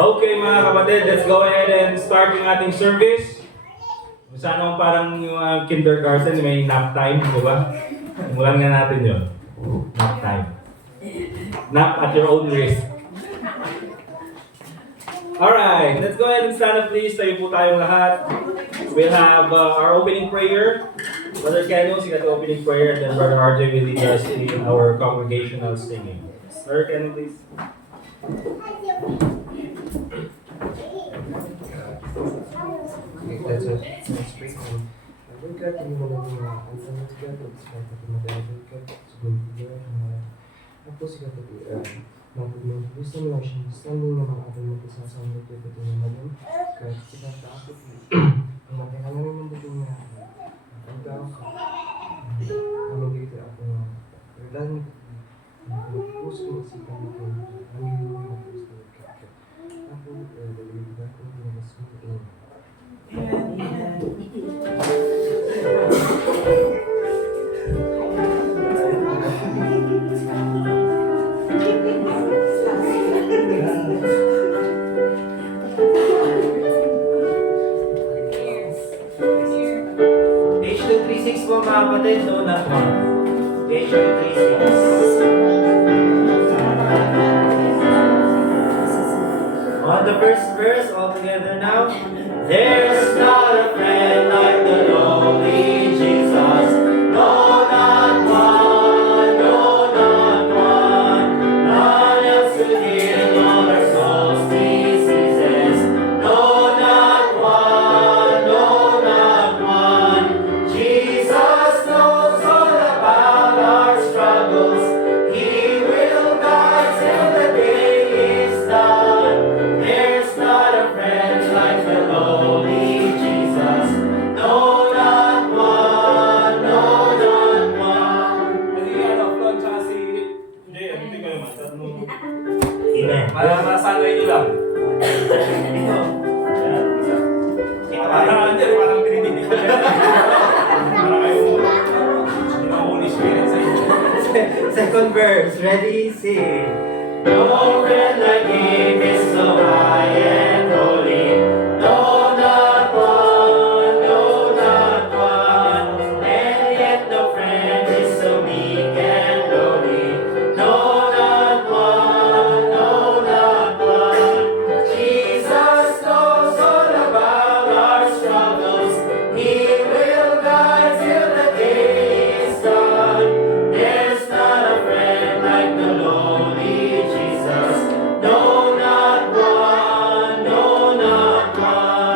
Okay mga kapatid, let's go ahead and start yung ating service. Sana parang yung kindergarten may nap time, di ba? Simulan nga natin yun. Nap time. Nap at your own risk. Alright, let's go ahead and stand up please. Tayo po tayong lahat. We'll have our opening prayer. Brother Keno, you got the opening prayer, and then Brother RJ will lead us in our congregational singing. Brother Keno, please. Let's pray. Lord God, kami mo lang mga alphanets God, at sa mga patumatay God, sa gulong ako sa kapatid, mga wisdom, knowledge, and understanding ng mga ating magkasasama ito, ito na naman, kahit kita takot, ang matay namin ng buto niya, ang tao ka, ang dito ako na, regarding ko, puso ko isipan ito, ang iyong mga puso ko, ako, daliligdan ko, tinagas mo, Page 236 po mga kapatid, no, not one. Page 236. On the first verse, all together now. There's not a friend like the lonely Jesus. No, not one, no, not one. None else to heal all our souls' diseases. No, not one, no, not one. Jesus knows all about our struggles. He will guide till the day is done. There's not a friend like the lonely Jesus. No, not one, no, not one. Amen. Masanay nyo lang. Parang tinitig ko yan. Parang kayo yung Holy Spirit sa inyo. Second verse, ready, sing. No friend like him is so high and holy. No, not one, no, not one. And yet no friend is so meek and lowly. No, not one, no, not one. Jesus knows all about our struggles. He will guide till the day is done. There's not a friend like the lonely Jesus. No, not one, no, not one.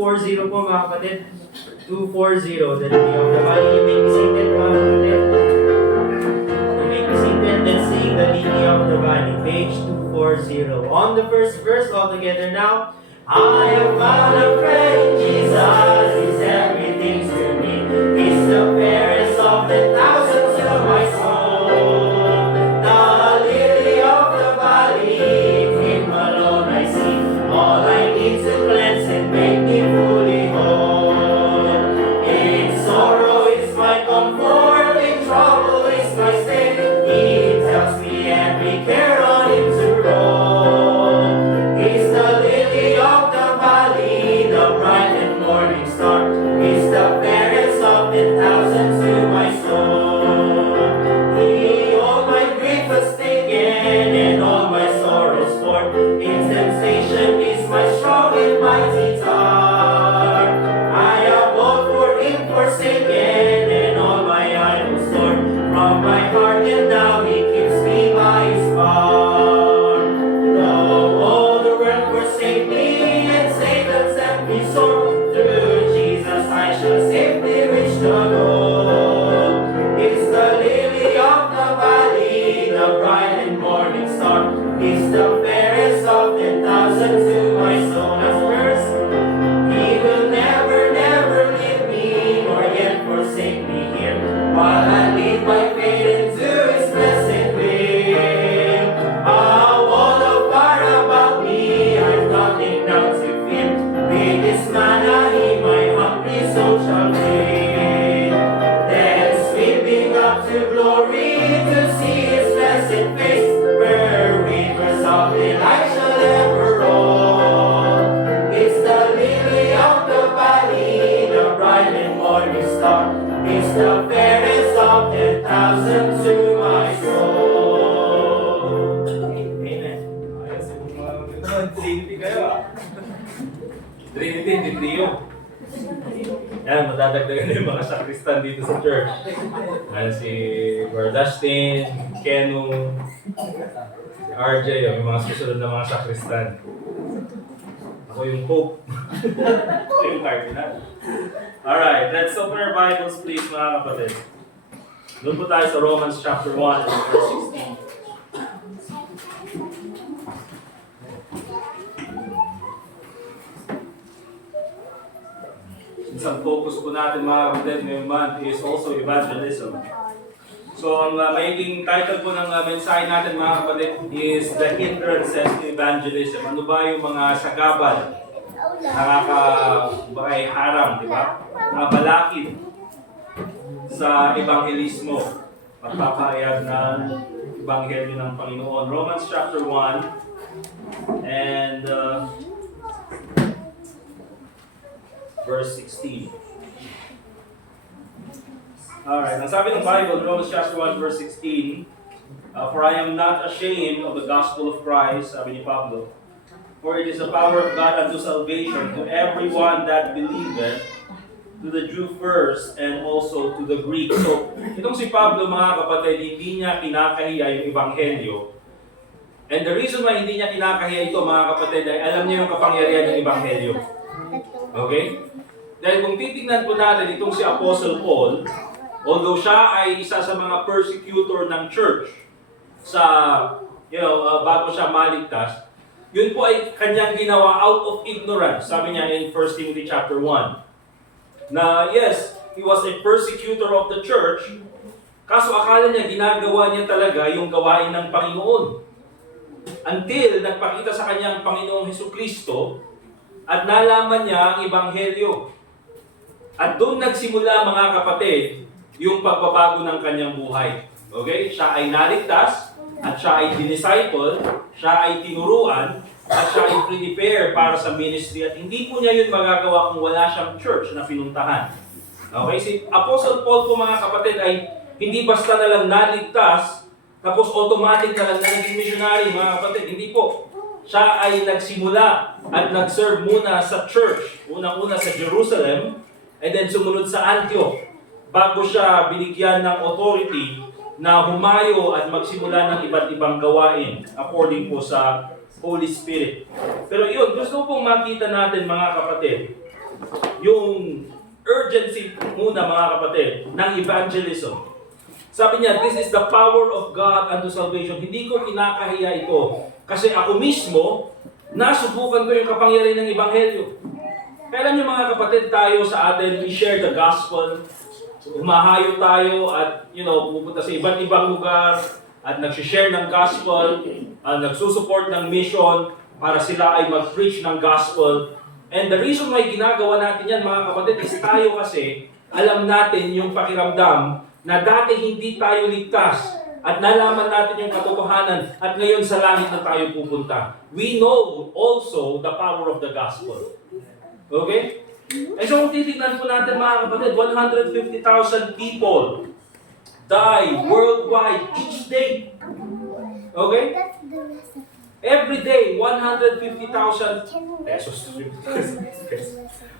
240 po mga kapatid. 240, the lily of the valley. You may be seated mga kapatid. You may be seated and sing the lily of the valley. Page 240. On the first verse, all together now. I have found a friend, Jesus is everything to me. He's the fairest of the thousands of my soul. The lily of the valley, Him alone I see. All I need to cleanse and make me fully whole. In sorrow is my comfort, in trouble is my stay. He tells me every care on Him to roll. He's the lily of the valley, the bright and morning star. He's the fairest of the thousands to my soul. He all my grief has taken and all my sorrows borne. In sensation is my strong and mighty tower. I have all for Him forsaken and all my idols torn from my heart, and now He keeps me by His power. Though all the world forsake me and Satan set me sore, through Jesus I shall safely reach the goal. It's the lily of the valley, the bright and morning star. He's the fairest of the thousands to my soul. Last verse. He will never, never leave me, nor yet forsake me here, while I lead my faith into His blessed will. A wall of fire about me, I've nothing now to fear. With His manna, He my hungry soul shall feed. Then sweeping up to glory to see His blessed face, where rivers of delight shall ever roll. It's the lily of the valley, the bright and morning star. It's the fairest of the thousands to my soul. Amen. Ayos yung mga Trinity kayo ah. Trinity, hindi trio. Yan, madadagdagan yung mga sakristan dito sa church. Yan si Brother Dustin, Kenu, si RJ, yung mga susunod na mga sakristan. Ako yung Pope. Ako yung Cardinal. Alright, let's open our Bibles please mga kapatid. Doon po tayo sa Romans chapter 1 verse 16. Isang focus po natin mga kapatid ngayong month is also evangelism. So ang magiging title po ng mensahe natin mga kapatid is The Hindrances to Evangelism. Ano ba yung mga sagabal, harang, di ba? Balakid sa ebanghelismo, pagpapahayag ng ebanghelyo ng Panginoon. Romans chapter 1 and verse 16. Alright, ang sabi ng Bible, Romans chapter 1 verse 16, for I am not ashamed of the gospel of Christ, sabi ni Pablo, for it is the power of God unto salvation to everyone that believeth, to the Jew first, and also to the Greek. So, itong si Pablo mga kapatid, hindi niya kinakahiya yung ebanghelyo. And the reason why hindi niya kinakahiya ito mga kapatid, ay alam niya yung kapangyarihan ng ebanghelyo. Okay? Dahil kung titignan po natin itong si Apostle Paul, although siya ay isa sa mga persecutor ng church sa, bago siya maligtas, yun po ay kanyang ginawa out of ignorance. Sabi niya in 1 Timothy chapter 1, na yes, he was a persecutor of the church, kaso akala niya ginagawa niya talaga yung gawain ng Panginoon. Until nagpakita sa kanyang Panginoong Hesukristo at nalaman niya ang ebanghelyo. At doon nagsimula mga kapatid, yung pagbabago ng kanyang buhay. Okay? Siya ay naligtas, at siya ay dinisciple, siya ay tinuruan, at siya ay prepare para sa ministry. At hindi po niya yun magagawa kung wala siyang church na pinuntahan. Okay? Si Apostle Paul po mga kapatid ay hindi basta na lang naligtas, tapos automatic na lang na naging missionary mga kapatid. Hindi po. Siya ay nagsimula at nag-serve muna sa church. Unang-una sa Jerusalem, and then sumunod sa Antioch. Bago siya binigyan ng authority na humayo at magsimula ng iba't ibang gawain according po sa Holy Spirit. Pero yun, gusto pong makita natin mga kapatid yung urgency muna mga kapatid ng evangelism. Sabi niya, this is the power of God unto salvation. Hindi ko kinakahiya ito. Kasi ako mismo, nasubukan ko yung kapangyarihan ng Ebanghelyo. Kaya alam niyo mga kapatid, tayo sa atin, we share the gospel. Humahayo tayo at pupunta sa iba't ibang lugar at nagsishare ng gospel, nagsusupport ng mission para sila ay mag-preach ng gospel. And the reason why ginagawa natin yan mga kapatid is tayo kasi alam natin yung pakiramdam na dati hindi tayo ligtas at nalaman natin yung katotohanan at ngayon sa langit na tayo pupunta. We know also the power of the gospel. Okay? And so kung titignan po natin mga kapatid, 150,000 people die worldwide each day. Okay? Every day, 150,000 pesos.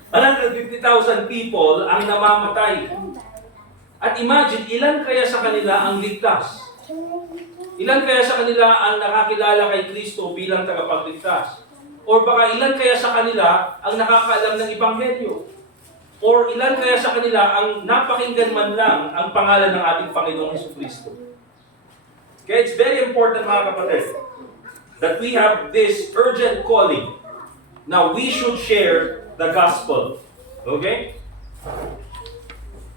150,000 people ang namamatay. At imagine, ilan kaya sa kanila ang ligtas? Ilan kaya sa kanila ang nakakilala kay Kristo bilang tagapagligtas? Or baka ilan kaya sa kanila ang nakakaalam ng Ebanghelyo? Or ilan kaya sa kanila ang napakinggan man lang ang pangalan ng ating Panginoong Jesucristo? Okay, it's very important mga kapatid that we have this urgent calling. Now, we should share the gospel. Okay?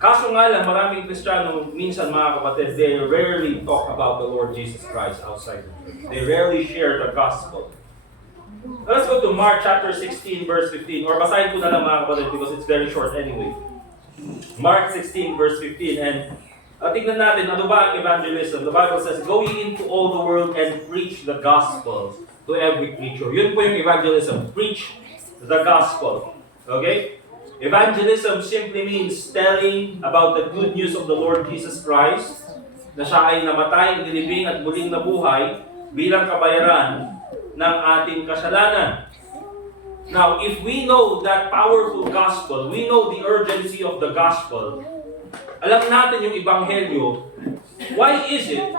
Kaso nga lang, maraming Kristiyano, minsan mga kapatid, they rarely talk about the Lord Jesus Christ outside the church. They rarely share the gospel. Let's go to Mark chapter 16, verse 15. Or basahin ko na lang mga kapatid because it's very short anyway. Mark 16, verse 15. And tignan natin, ano ba ang evangelism? The Bible says, go ye into all the world and preach the gospel to every creature. Yun po yung evangelism. Preach the gospel. Okay? Evangelism simply means telling about the good news of the Lord Jesus Christ, na siya ay namatay, nilibing at muling nabuhay bilang kabayaran ng ating kasalanan. Now, if we know that powerful gospel, we know the urgency of the gospel, alam natin yung Ebanghelyo, why is it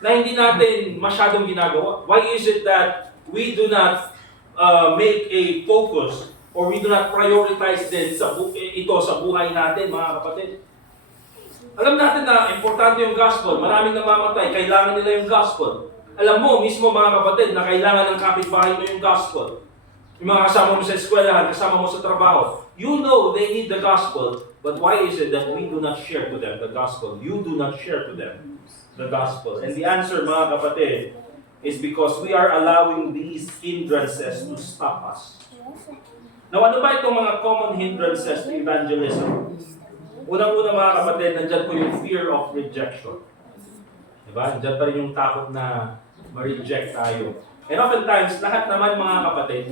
na hindi natin masyadong ginagawa? Why is it that we do not make a focus or we do not prioritize din ito sa buhay natin, mga kapatid? Alam natin na importante yung gospel. Maraming namamatay, kailangan nila yung gospel. Alam mo, mismo mga kapatid, na kailangan ng kapitbahay mo yung gospel. Yung mga kasama mo sa eskwelahan, kasama mo sa trabaho. You know they need the gospel, but why is it that we do not share to them the gospel? You do not share to them the gospel. And the answer, mga kapatid, is because we are allowing these hindrances to stop us. Now, ano ba itong mga common hindrances to evangelism? Unang-una mga kapatid, nandyan po yung fear of rejection. Diba? Nandyan pa rin yung takot na ma-reject tayo. And oftentimes, lahat naman mga kapatid,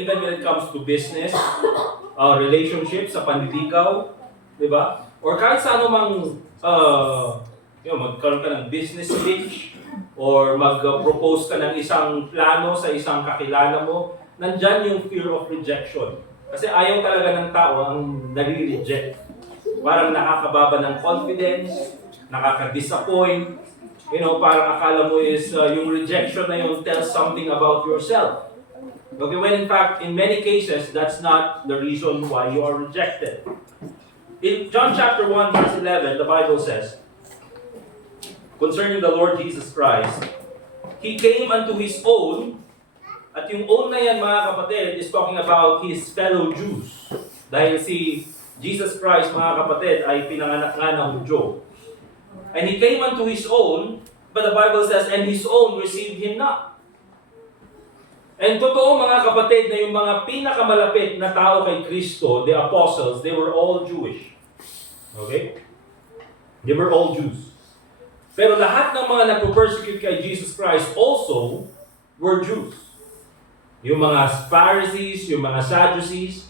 even when it comes to business, relationships, sa panliligaw, diba? Or kahit sa anumang, magkaroon ka ng business pitch, or mag-propose ka ng isang plano sa isang kakilala mo, nandyan yung fear of rejection. Kasi ayaw talaga ng tao ang nare-reject. Parang nakakababa ng confidence, nakaka-disappoint, parang akala mo is yung rejection na yun tells something about yourself. Okay, when in fact, in many cases, that's not the reason why you are rejected. In John chapter 1, verse 11, the Bible says, concerning the Lord Jesus Christ, He came unto His own. At yung own na yan, mga kapatid, is talking about His fellow Jews. Dahil si Jesus Christ, mga kapatid, ay pinanganak nga na Hudyo. And He came unto His own, but the Bible says, and His own received Him not. And totoo, mga kapatid, na yung mga pinakamalapit na tao kay Kristo, the apostles, they were all Jewish. Okay? They were all Jews. Pero lahat ng mga nagpo-persecute kay Jesus Christ also were Jews. Yung mga Pharisees, yung mga Sadducees,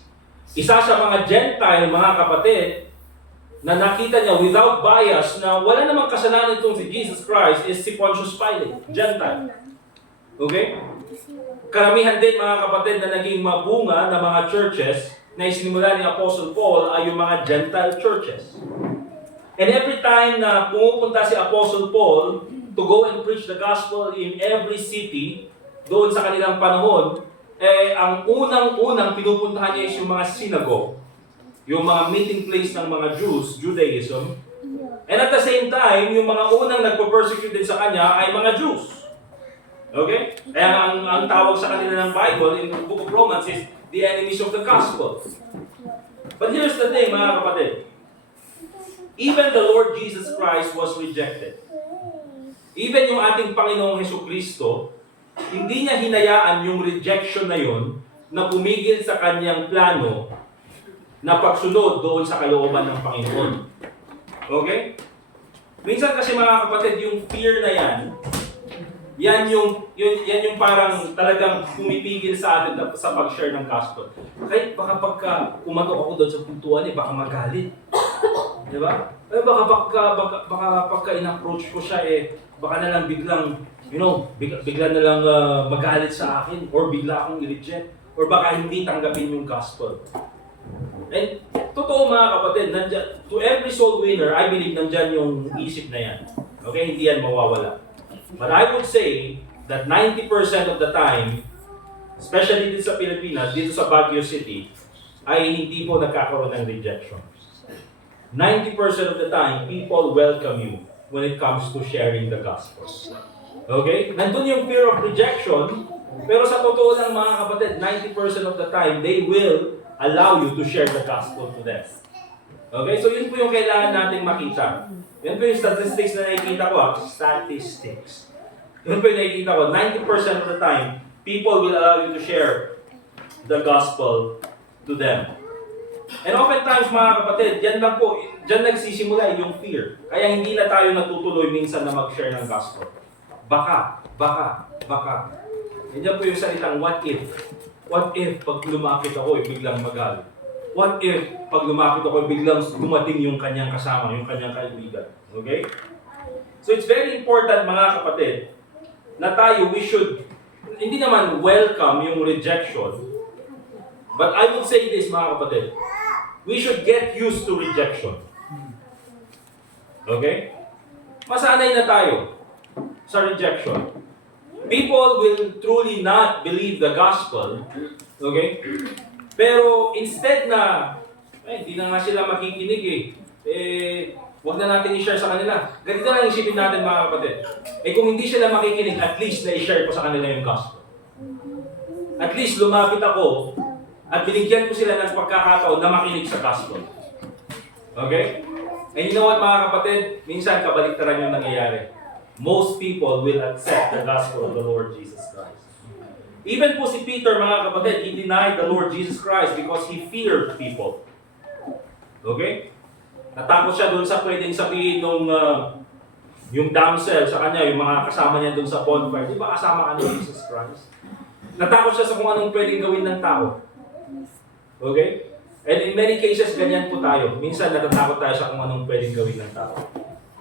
isa sa mga Gentile, mga kapatid, na nakita niya without bias na wala namang kasalanan itong si Jesus Christ is si Pontius Pilate, Gentile. Okay? Karamihan din mga kapatid na naging mabunga ng mga churches na isinimula ni Apostle Paul ay yung mga Gentile churches. And every time na pumupunta si Apostle Paul to go and preach the gospel in every city, doon sa kanilang panahon, ang unang-unang pinupuntahan niya is yung mga synagogue, yung mga meeting place ng mga Jews, Judaism. And at the same time, yung mga unang nagpo-persecute din sa kanya ay mga Jews. Okay? Kaya ang tawag sa kanila ng Bible in the book of Romans is the enemies of the gospel. But here's the thing, mga kapatid. Even the Lord Jesus Christ was rejected. Even yung ating Panginoong Hesukristo, hindi niya hinayaan yung rejection na yun na pumigil sa kanyang plano na pagsunod doon sa kalooban ng Panginoon. Okay? Minsan kasi mga kapatid, yung fear na yan yung parang talagang pumipigil sa atin sa pag-share ng gospel. Kahit baka pagka kumatok ako doon sa pintuan, baka magalit. Di ba? Baka pagka in-approach ko siya, baka na lang biglang, bigla na lang magalit sa akin, or bigla akong i-reject, or baka hindi tanggapin yung gospel. And totoo mga kapatid, to every soul winner, I believe nandyan yung isip na yan. Okay? Hindi yan mawawala. But I would say that 90% of the time, especially dito sa Pilipinas, dito sa Baguio City, ay hindi po nagkakaroon ng rejection. 90% of the time, people welcome you when it comes to sharing the gospel. Okay? Nandun yung fear of rejection, pero sa totoo lang mga kapatid, 90% of the time, they will allow you to share the gospel to them. Okay? So yun po yung kailangan nating makita. Yan po yung statistics na nakikita ko. Statistics. Yun po yung nakikita ko. 90% of the time, people will allow you to share the gospel to them. And oftentimes, mga kapatid, dyan nagsisimula yung fear. Kaya hindi na tayo natutuloy minsan na mag-share ng gospel. Baka. Yan po yung salitang what if. What if pag lumapit ako, biglang magalit? What if pag lumapit ako, biglang dumating yung kanyang kasama, yung kanyang kaibigan? Okay? So it's very important mga kapatid, na tayo, we should, hindi naman welcome yung rejection, but I would say this mga kapatid, we should get used to rejection. Okay? Masanay na tayo sa rejection. People will truly not believe the gospel. Okay? Pero instead na, hindi na nga sila makikinig wag na natin i-share sa kanila. Ganito lang isipin natin mga kapatid. Kung hindi sila makikinig, at least na-i-share ko sa kanila yung gospel. At least lumapit ako at binigyan ko sila ng pagkakataon na makinig sa gospel. Okay? And you know what mga kapatid? Minsan kabaliktaran yung nangyayari. Most people will accept the gospel of the Lord Jesus Christ. Even po si Peter mga kapatid, he denied the Lord Jesus Christ because he feared people. Okay? Natakot siya doon sa pwedeng sabihin nung yung damsel sa kanya, yung mga kasama niya doon sa bonfire. Di ba kasama ka ni Jesus Christ? Natakot siya sa kung anong pwedeng gawin ng tao. Okay? And in many cases, ganyan po tayo. Minsan natatakot tayo sa kung anong pwedeng gawin ng tao.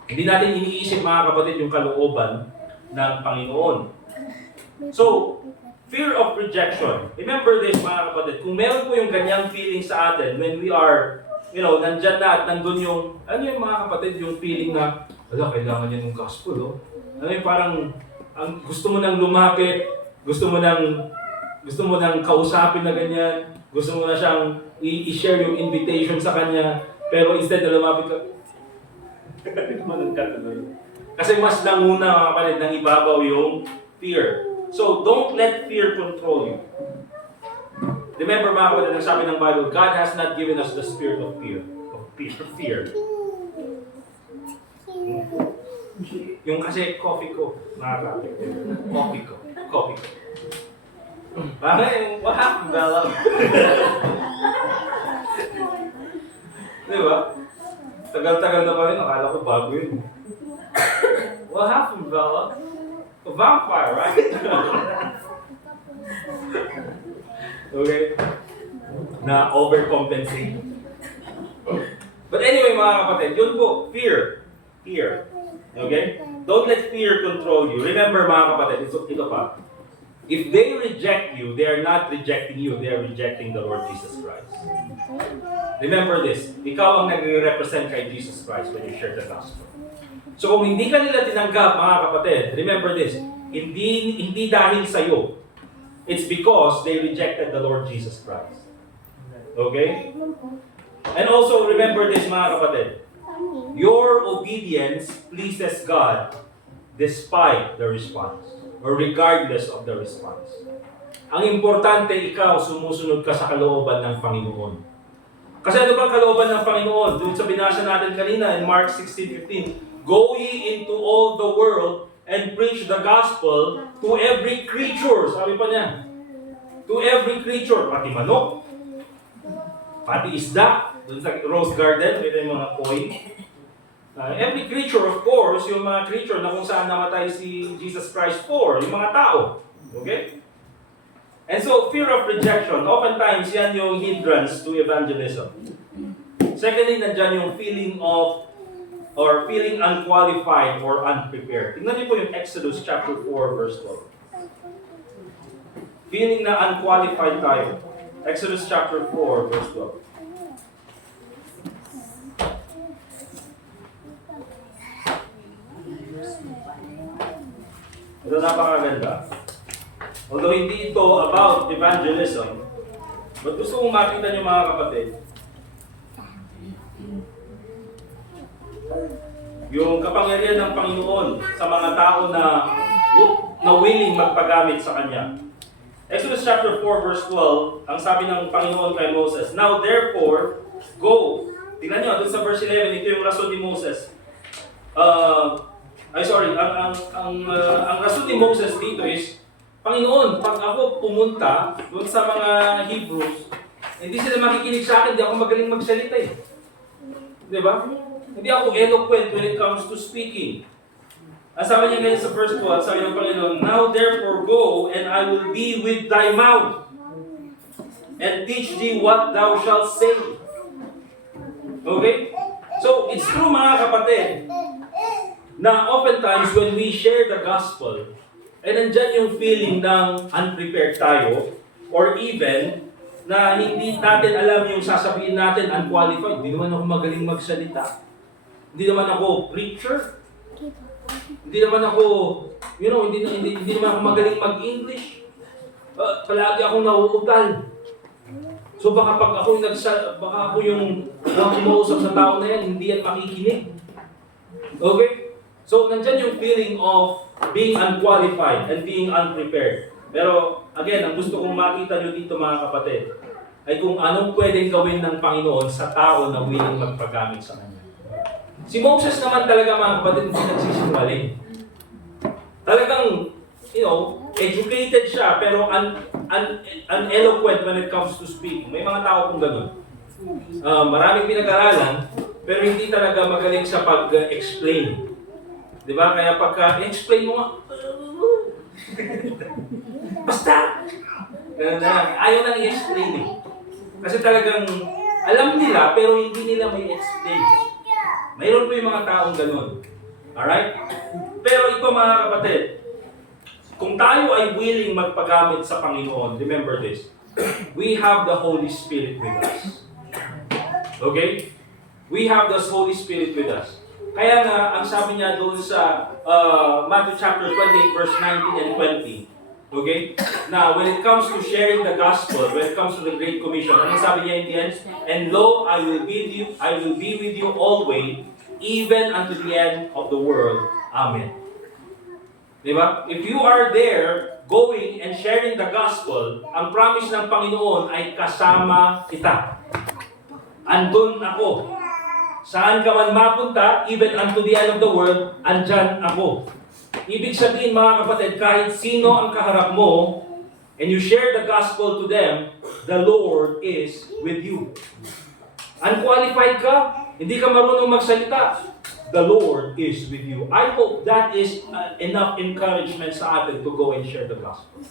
Hindi natin iniisip mga kapatid yung kalooban ng Panginoon. So, fear of rejection. Remember this mga kapatid, kung meron po yung ganyang feeling sa atin when we are, nandyan na at nandun yung, ano yung mga kapatid, yung feeling na, kailangan niya ng gospel, Ano yung parang, gusto mo nang lumapit, gusto mo nang kausapin na ganyan, gusto mo na siyang i-share yung invitation sa kanya, pero instead na lumapit ka, kasi mas nanguna mga kapatid, nang ibabaw yung fear. So, don't let fear control you. Remember mga kapatid, ang sabi ng Bible, God has not given us the spirit of fear. Fear. Yung kasi coffee ko, mga kapatid. Coffee ko. Bakit? What happened, Bella? Diba? Tagal-tagal na pa rin, akala ko bago yun. What happened, Bella? A vampire, right? Okay? Na overcompensate. But anyway, mga kapatid, yun po, fear. Fear. Okay? Don't let fear control you. Remember, mga kapatid, ito pa. If they reject you, they are not rejecting you, they are rejecting the Lord Jesus Christ. Remember this, ikaw ang nag-represent kay Jesus Christ when you share the gospel. So kung hindi ka nila tinanggap, mga kapatid, remember this, hindi dahil sa'yo. It's because they rejected the Lord Jesus Christ. Okay? And also, remember this mga kapatid. Your obedience pleases God despite the response or regardless of the response. Ang importante, ikaw sumusunod ka sa kalooban ng Panginoon. Kasi ano ba ang kalooban ng Panginoon? Doon sa binasa natin kanina in Mark 16:15, go ye into all the world and preach the gospel to every creature. Sabi pa niya. To every creature. Pati manok. Pati isda. Doon sa Rose Garden, may mga koi. Every creature, of course, yung mga creature na kung saan namatay si Jesus Christ for, yung mga tao. Okay? And so, fear of rejection, oftentimes yan yung hindrance to evangelism. Secondly, nandyan yung feeling of, or feeling unqualified or unprepared. Tingnan niyo po yung Exodus chapter 4, verse 12. Feeling na unqualified tayo. Exodus chapter 4, verse 12. Ito napakaganda. Although hindi ito about evangelism, but gusto kong makita niyo mga kapatid, yung kapangyarihan ng Panginoon sa mga tao na willing magpagamit sa Kanya. Exodus chapter 4 verse 12, ang sabi ng Panginoon kay Moses, now therefore, go. Tingnan niyo, doon sa verse 11, ito yung rason ni Moses. Ang rason ni Moses dito is, Panginoon, pag ako pumunta doon sa mga Hebrews, hindi sila makikinig sa akin, hindi ako magaling magsalita eh. Di ba? Hindi ako eloquent when it comes to speaking. Ang sabi niya ganyan sa verse 12, sabi ng Panginoon, now therefore go, and I will be with thy mouth, and teach thee what thou shalt say. Okay? So, it's true mga kapatid, na oftentimes when we share the gospel, and nandyan yung feeling ng unprepared tayo, or even, na hindi natin alam yung sasabihin natin, unqualified. Hindi naman ako magaling magsalita. Hindi naman ako preacher. Hindi naman ako, hindi naman ako magaling mag-English. Palagi akong nauutal. So baka pag ako yung kumausap sa tao na yan, hindi yan makikinig. Okay? So nandyan yung feeling of being unqualified and being unprepared. Pero again, ang gusto kong makita nyo dito mga kapatid, ay kung anong pwedeng gawin ng Panginoon sa tao na willing magpagamit sa Kanya. Si Moses naman talaga mga kapatid, hindi nagsisinungaling. Talagang, educated siya, pero uneloquent when it comes to speaking. May mga tao kung gano'n. Maraming pinag-aralan, pero hindi talaga magaling sa pag-explain. Di ba? Kaya pagka explain mo nga, basta! Ganun na lang. Ayaw nang i-explain eh. Kasi talagang alam nila, pero hindi nila may explain. Mayroon po yung mga taong ganun. Alright? Pero ito mga kapatid, kung tayo ay willing magpagamit sa Panginoon, remember this, we have the Holy Spirit with us. Okay? We have the Holy Spirit with us. Kaya nga, ang sabi niya doon sa Matthew chapter 28, verse 19 and 20, okay? Now, when it comes to sharing the gospel, when it comes to the Great Commission, ano sabi niya in the end? And lo, I will be with you always, even unto the end of the world. Amen. Diba? If you are there, going and sharing the gospel, ang promise ng Panginoon ay kasama kita. Andun ako. Saan ka man mapunta, even unto the end of the world, andyan ako. Ibig sabihin mga kapatid, kahit sino ang kaharap mo, and you share the gospel to them, the Lord is with you. Unqualified ka, hindi ka marunong magsalita, the Lord is with you. I hope that is enough encouragement sa atin to go and share the gospel.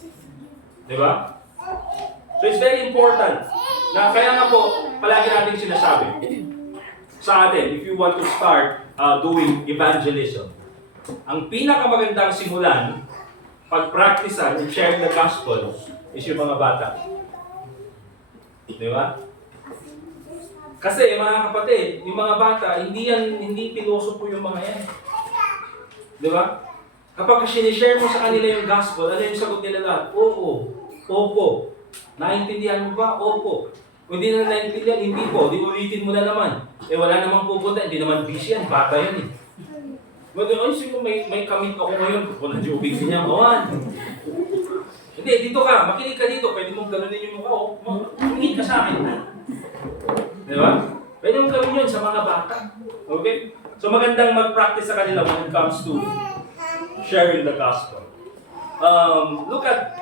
Diba? So it's very important na kaya nga po, palagi natin sinasabi sa atin, if you want to start doing evangelism, ang pinakamagandang simulan, pag-practicean and sharing the gospel, is yung mga bata. Di ba? Kasi mga kapatid, yung mga bata, hindi piloso po yung mga yan. Di ba? Kapag sinishare mo sa kanila yung gospel, ano yung sagot nila lahat? Oo. Opo. Naintindihan mo ba? Opo. Kung hindi na naintindihan, hindi po. Di ulitin mo na naman. Wala namang pupunta. Hindi naman busy yan. Bata yan eh. But ay, siguro may kamit ako ngayon. Kung na-jubig niya, kawan. Hindi, dito ka. Makinig ka dito. Pwede mong ganunin yung mukha. Tumingin ka sa akin. Di ba? Pwede mong gawin yun sa mga bata. Okay? So magandang mag-practice sa kanila when it comes to sharing the gospel. Look at,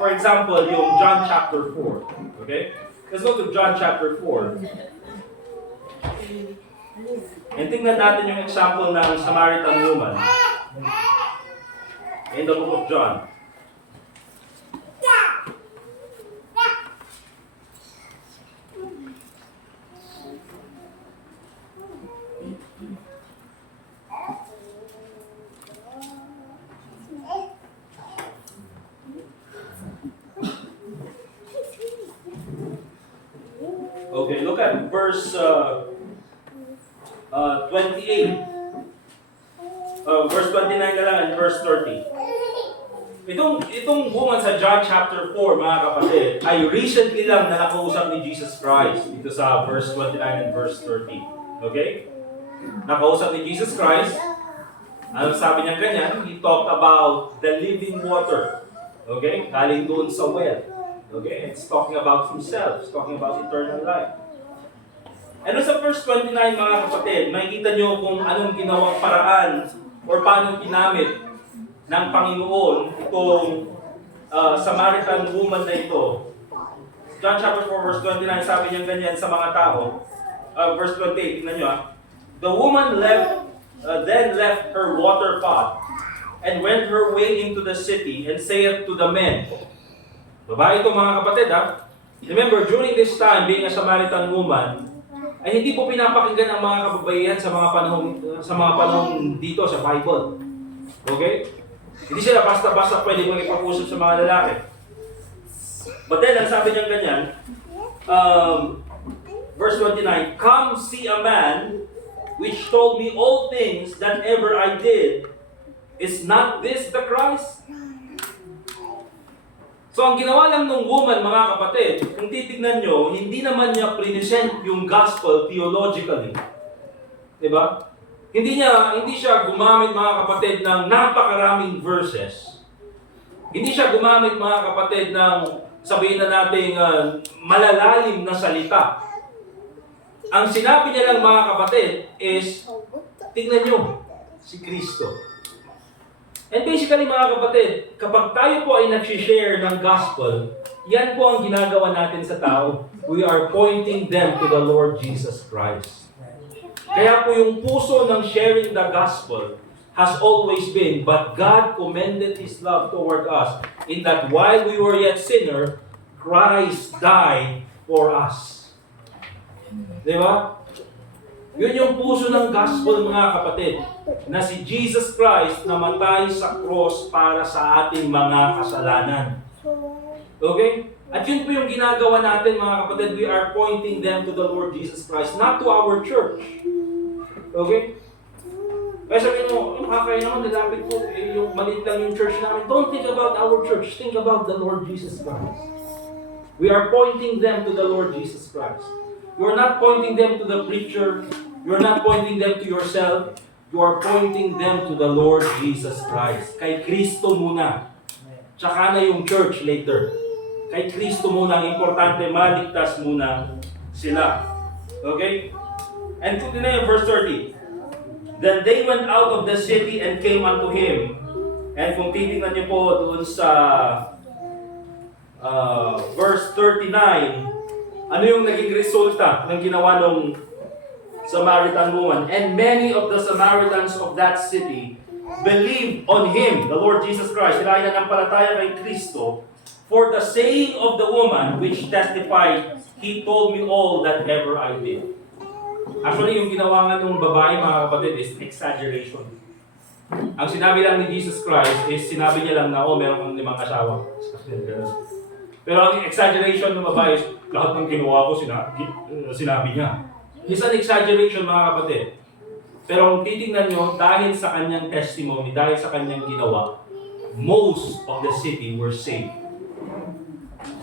for example, yung John chapter 4. Okay? Let's go to John chapter 4. And tingnan natin yung example ng Samaritan woman in the book of John. Okay, look at verse 28. Verse 29 na lang and verse 30. Itong woman sa John chapter 4, mga kapatid, ay recently lang na nakausap ni Jesus Christ dito sa verse 29 and verse 30. Okay? Nakausap ni Jesus Christ. Ano sabi niya ganyan? He talked about the living water. Okay? Galing doon sa well. Okay? It's talking about himself. It's talking about eternal life. And sa verse 29, mga kapatid, makikita nyo kung anong ginawang paraan or paano ginamit ng Panginoon itong Samaritan woman na ito. John chapter 4, verse 29, sabi niya ganyan sa mga tao. Verse 28, tingnan nyo. The woman then left her water pot and went her way into the city and saith to the men. Babae ito, mga kapatid, ha? Remember, during this time, being a Samaritan woman, ay hindi po pinapakinggan ang mga kababaihan sa mga panahon dito sa Bible. Okay? Hindi sila basta-basta pwede makipag-usap sa mga lalaki. But then, ang sabi niya ganyan, verse 29, come see a man which told me all things that ever I did. Is not this the Christ? So ang ginawa lang ng woman, mga kapatid, kung titignan nyo, hindi naman niya present yung gospel theologically. Diba? Hindi siya gumamit, mga kapatid, ng napakaraming verses. Hindi siya gumamit, mga kapatid, ng sabihin na natin malalalim na salita. Ang sinabi niya lang, mga kapatid, is, tignan nyo, si Kristo. And basically, mga kapatid, kapag tayo po ay nag-share ng gospel, yan po ang ginagawa natin sa tao. We are pointing them to the Lord Jesus Christ. Kaya po yung puso ng sharing the gospel has always been, but God commended His love toward us in that while we were yet sinner, Christ died for us. Di ba? Yun yung puso ng gospel, mga kapatid, na si Jesus Christ namatay sa cross para sa ating mga kasalanan. Okay? At yun po yung ginagawa natin, mga kapatid. We are pointing them to the Lord Jesus Christ, not to our church. Okay? Kaya sabihin mo, nakakaya naman, nilapit po, yung maliit lang yung church namin. Don't think about our church. Think about the Lord Jesus Christ. We are pointing them to the Lord Jesus Christ. You are not pointing them to the preacher. You are not pointing them to yourself. You are pointing them to the Lord Jesus Christ. Kay Kristo muna. Tsaka na yung church later. Kay Kristo muna. Ang importante, maligtas muna sila. Okay? And continue in verse 30. Then they went out of the city and came unto him. And kung titignan niyo po doon sa verse 39, ano yung naging resulta ng ginawa ng Samaritan woman? And many of the Samaritans of that city believed on Him, the Lord Jesus Christ. Sila ay nanampalataya kay Kristo for the saying of the woman which testified, He told me all that ever I did. Actually, yung ginawa nga ng babae, mga kapatid, is exaggeration. Ang sinabi lang ni Jesus Christ is sinabi niya lang na, meron kang 5 asawa. Pero ang exaggeration ng babae is lahat ng kinuha ko sinabi niya. It's an exaggeration, mga kapatid. Pero kung titingnan nyo, dahil sa kanyang testimony, dahil sa kanyang ginawa, most of the city were saved.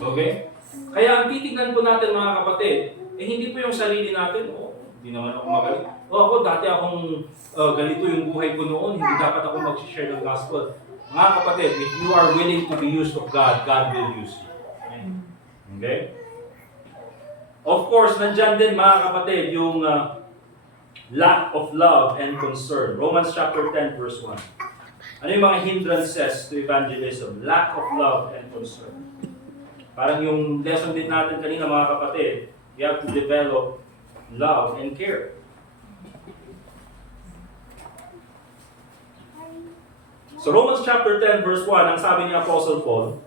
Okay? Kaya ang titignan po natin mga kapatid, hindi po yung sarili natin, hindi naman ako magaling. Ako, dati akong ganito yung buhay ko noon, hindi dapat ako mag-share ng gospel. Mga kapatid, if you are willing to be used of God, God will use you. Okay? Of course, nandyan din mga kapatid, yung lack of love and concern. Romans chapter 10 verse 1. Ano yung mga hindrances to evangelism? Lack of love and concern. Parang yung lesson din natin kanina mga kapatid, you have to develop love and care. So Romans chapter 10 verse 1, ang sabi ni Apostle Paul,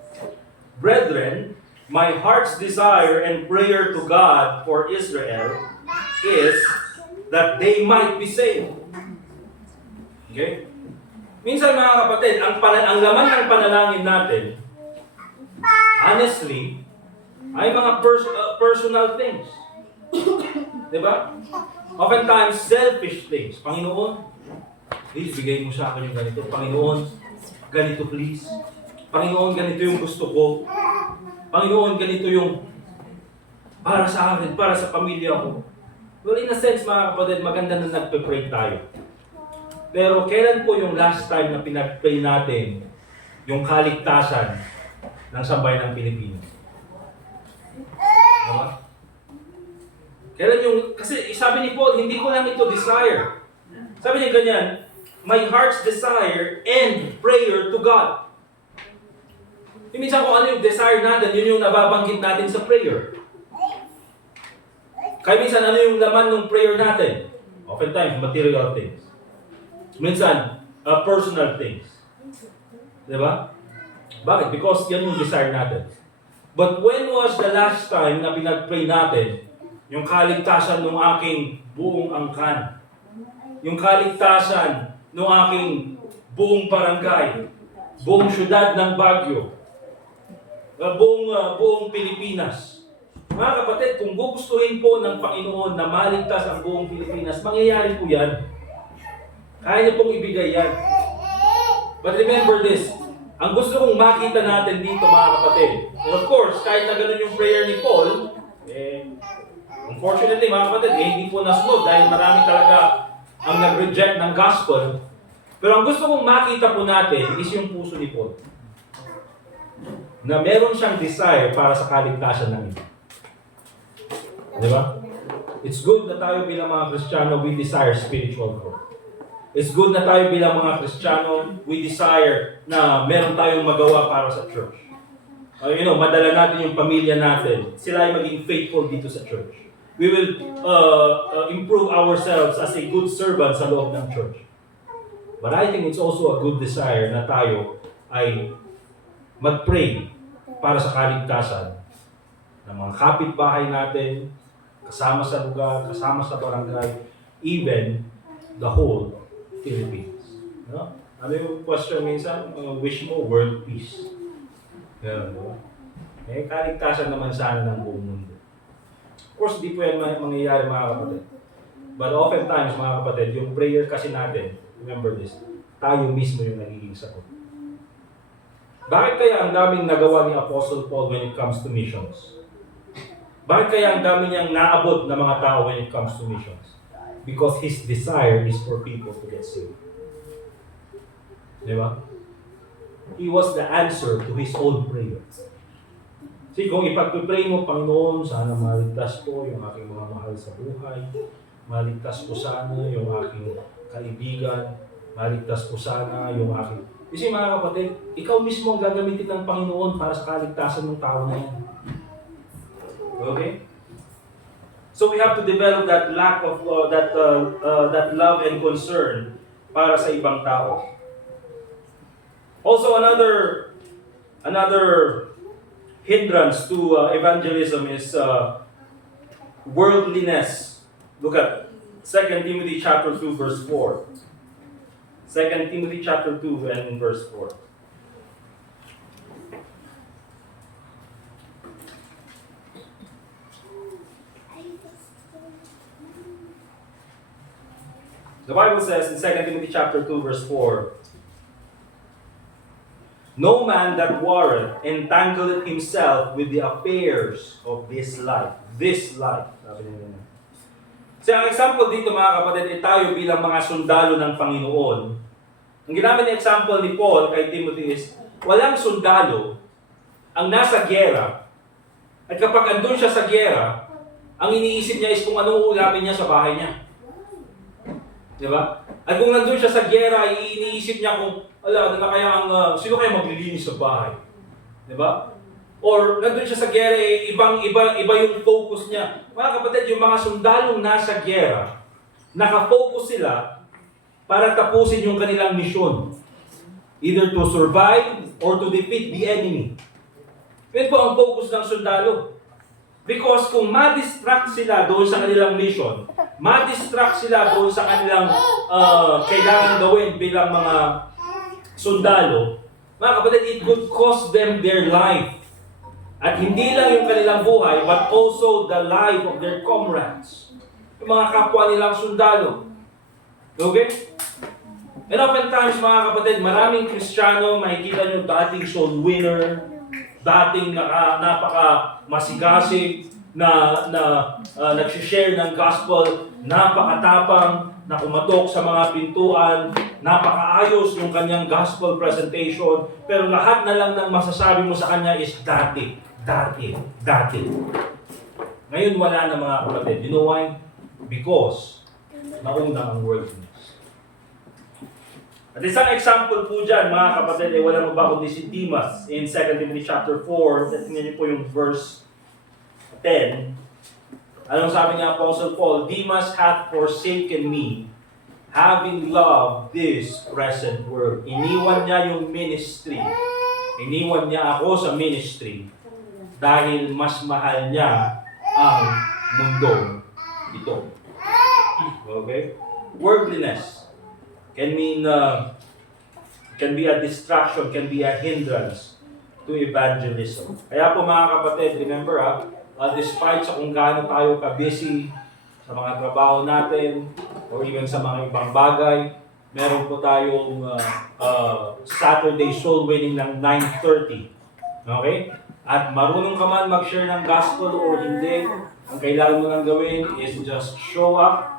Brethren, my heart's desire and prayer to God for Israel is that they might be saved. Okay? Minsan mga kapatid, ang laman ng panalangin natin, honestly, ay mga personal things. Diba? Oftentimes, selfish things. Panginoon, please, bigay mo sa akin yung ganito. Panginoon, ganito please. Panginoon, ganito yung gusto ko. Panginoon, ganito yung para sa akin, para sa pamilya ko. Well, in a sense, mga kapatid, maganda na nagpe-pray tayo. Pero kailan po yung last time na pinag-pray natin yung kaligtasan ng sambayan ng Pilipinas? Diba? Kailan yung, kasi sabi ni Paul, hindi ko lang ito desire. Sabi niya ganyan, my heart's desire and prayer to God. Minsan kung ano yung desire natin, yun yung nababanggit natin sa prayer. Kaya minsan ano yung laman ng prayer natin? Oftentimes, material things. Minsan, personal things. Diba? Bakit? Because yan yung desire natin. But when was the last time na pinag-pray natin yung kaligtasan ng aking buong angkan? Yung kaligtasan ng aking buong barangay, buong syudad ng Baguio, buong Pilipinas. Mga kapatid, kung gugustuhin po ng Panginoon na maligtas ang buong Pilipinas, mangyayari po yan. Kaya niya pong ibigay yan. But remember this, ang gusto kong makita natin dito mga kapatid, and of course, kahit na ganun yung prayer ni Paul, unfortunately mga kapatid, hindi po nasunod dahil marami talaga ang nag-reject ng gospel. Pero ang gusto kong makita po natin is yung puso ni Paul. Na meron siyang desire para sa kaligtasan ng iba. Di ba? It's good na tayo bilang mga Kristiyano, we desire spiritual growth. It's good na tayo bilang mga Kristiyano, we desire na meron tayong magawa para sa church. Madala natin yung pamilya natin. Sila ay maging faithful dito sa church. We will improve ourselves as a good servant sa loob ng church. But I think it's also a good desire na tayo ay mag-pray para sa kaligtasan ng mga kapitbahay natin, kasama sa lugar, kasama sa barangay, even the whole Philippines. No? Ano yung question minsan? Wish mo world peace. Ganun, diba? Kaligtasan naman sana ng buong mundo. Of course, di po yan mangyayari mga kapatid. But oftentimes mga kapatid, yung prayer kasi natin, remember this, tayo mismo yung nagiging sagot. Bakit kaya ang daming nagawa ni Apostle Paul when it comes to missions? Bakit kaya ang dami niyang naabot na mga tao when it comes to missions? Because his desire is for people to get saved. Di ba? He was the answer to his own prayer. Kasi kung ipag-pray mo, Panginoon, sana maligtas ko yung aking mga mahal sa buhay, maligtas ko sana yung aking kaibigan, maligtas ko sana yung aking... Kasi mga kapatid, ikaw mismo ang gagamitin ng Panginoon para sa kaligtasan ng tao na yan. Okay? So we have to develop that lack of that love and concern para sa ibang tao. Also another hindrance to evangelism is worldliness. Look at 2 Timothy chapter 2 verse 4. 2 Timothy chapter 2 and verse 4. The Bible says in 2 Timothy chapter 2 verse 4, No man that warreth entangleth himself with the affairs of this life. This life. Sabi niya ganun. So, ang example dito mga kapatid, ay tayo bilang mga sundalo ng Panginoon. Ang ginamit na example ni Paul kay Timothy is, walang sundalo ang nasa gyera, at kapag andun siya sa gyera, ang iniisip niya is kung anong ulamin niya sa bahay niya. Diba? At kung nandun siya sa gyera, iniisip niya kung, ala, na kaya sino kaya maglilinis sa bahay? Diba? Or nandun siya sa gyera, iba yung focus niya. Mga kapatid, yung mga sundalong nasa gyera, nakafocus sila para tapusin yung kanilang misyon. Either to survive or to defeat the enemy. Yun po ang focus ng sundalo. Because kung ma-distract sila doon sa kanilang mission, ma-distract sila doon sa kanilang kailangan gawin bilang mga sundalo, mga kapatid, it could cost them their life. At hindi lang yung kanilang buhay, but also the life of their comrades. Yung mga kapwa nilang sundalo. Okay? And oftentimes, mga kapatid, maraming Kristiyano, makikita nyo dating soul winner, dating napaka masigasig na nagsishare ng gospel, napakatapang, na kumatok sa mga pintuan, napakaayos yung kanyang gospel presentation, pero lahat na lang ng masasabi mo sa kanya is dati. Ngayon wala na mga kapatid. You know why? Because nauna ang worldliness. At isang example po dyan, mga kapatid, ay walang iba kundi si Demas in 2 Timothy chapter 4. Tingnan niyo po yung verse 10. Anong sabi niya Apostle Paul? Demas hath forsaken me, having loved this present world. Iniwan niya yung ministry. Iniwan niya ako sa ministry dahil mas mahal niya ang mundong ito. Okay? Worldliness can mean, can be a distraction, can be a hindrance to evangelism. Kaya po mga kapatid, remember despite sa kung gaano tayo ka-busy sa mga trabaho natin or even sa mga ibang bagay, meron po tayong Saturday soul winning ng 9:30. Okay? At marunong ka man mag-share ng gospel or hindi, ang kailangan mo lang gawin is just show up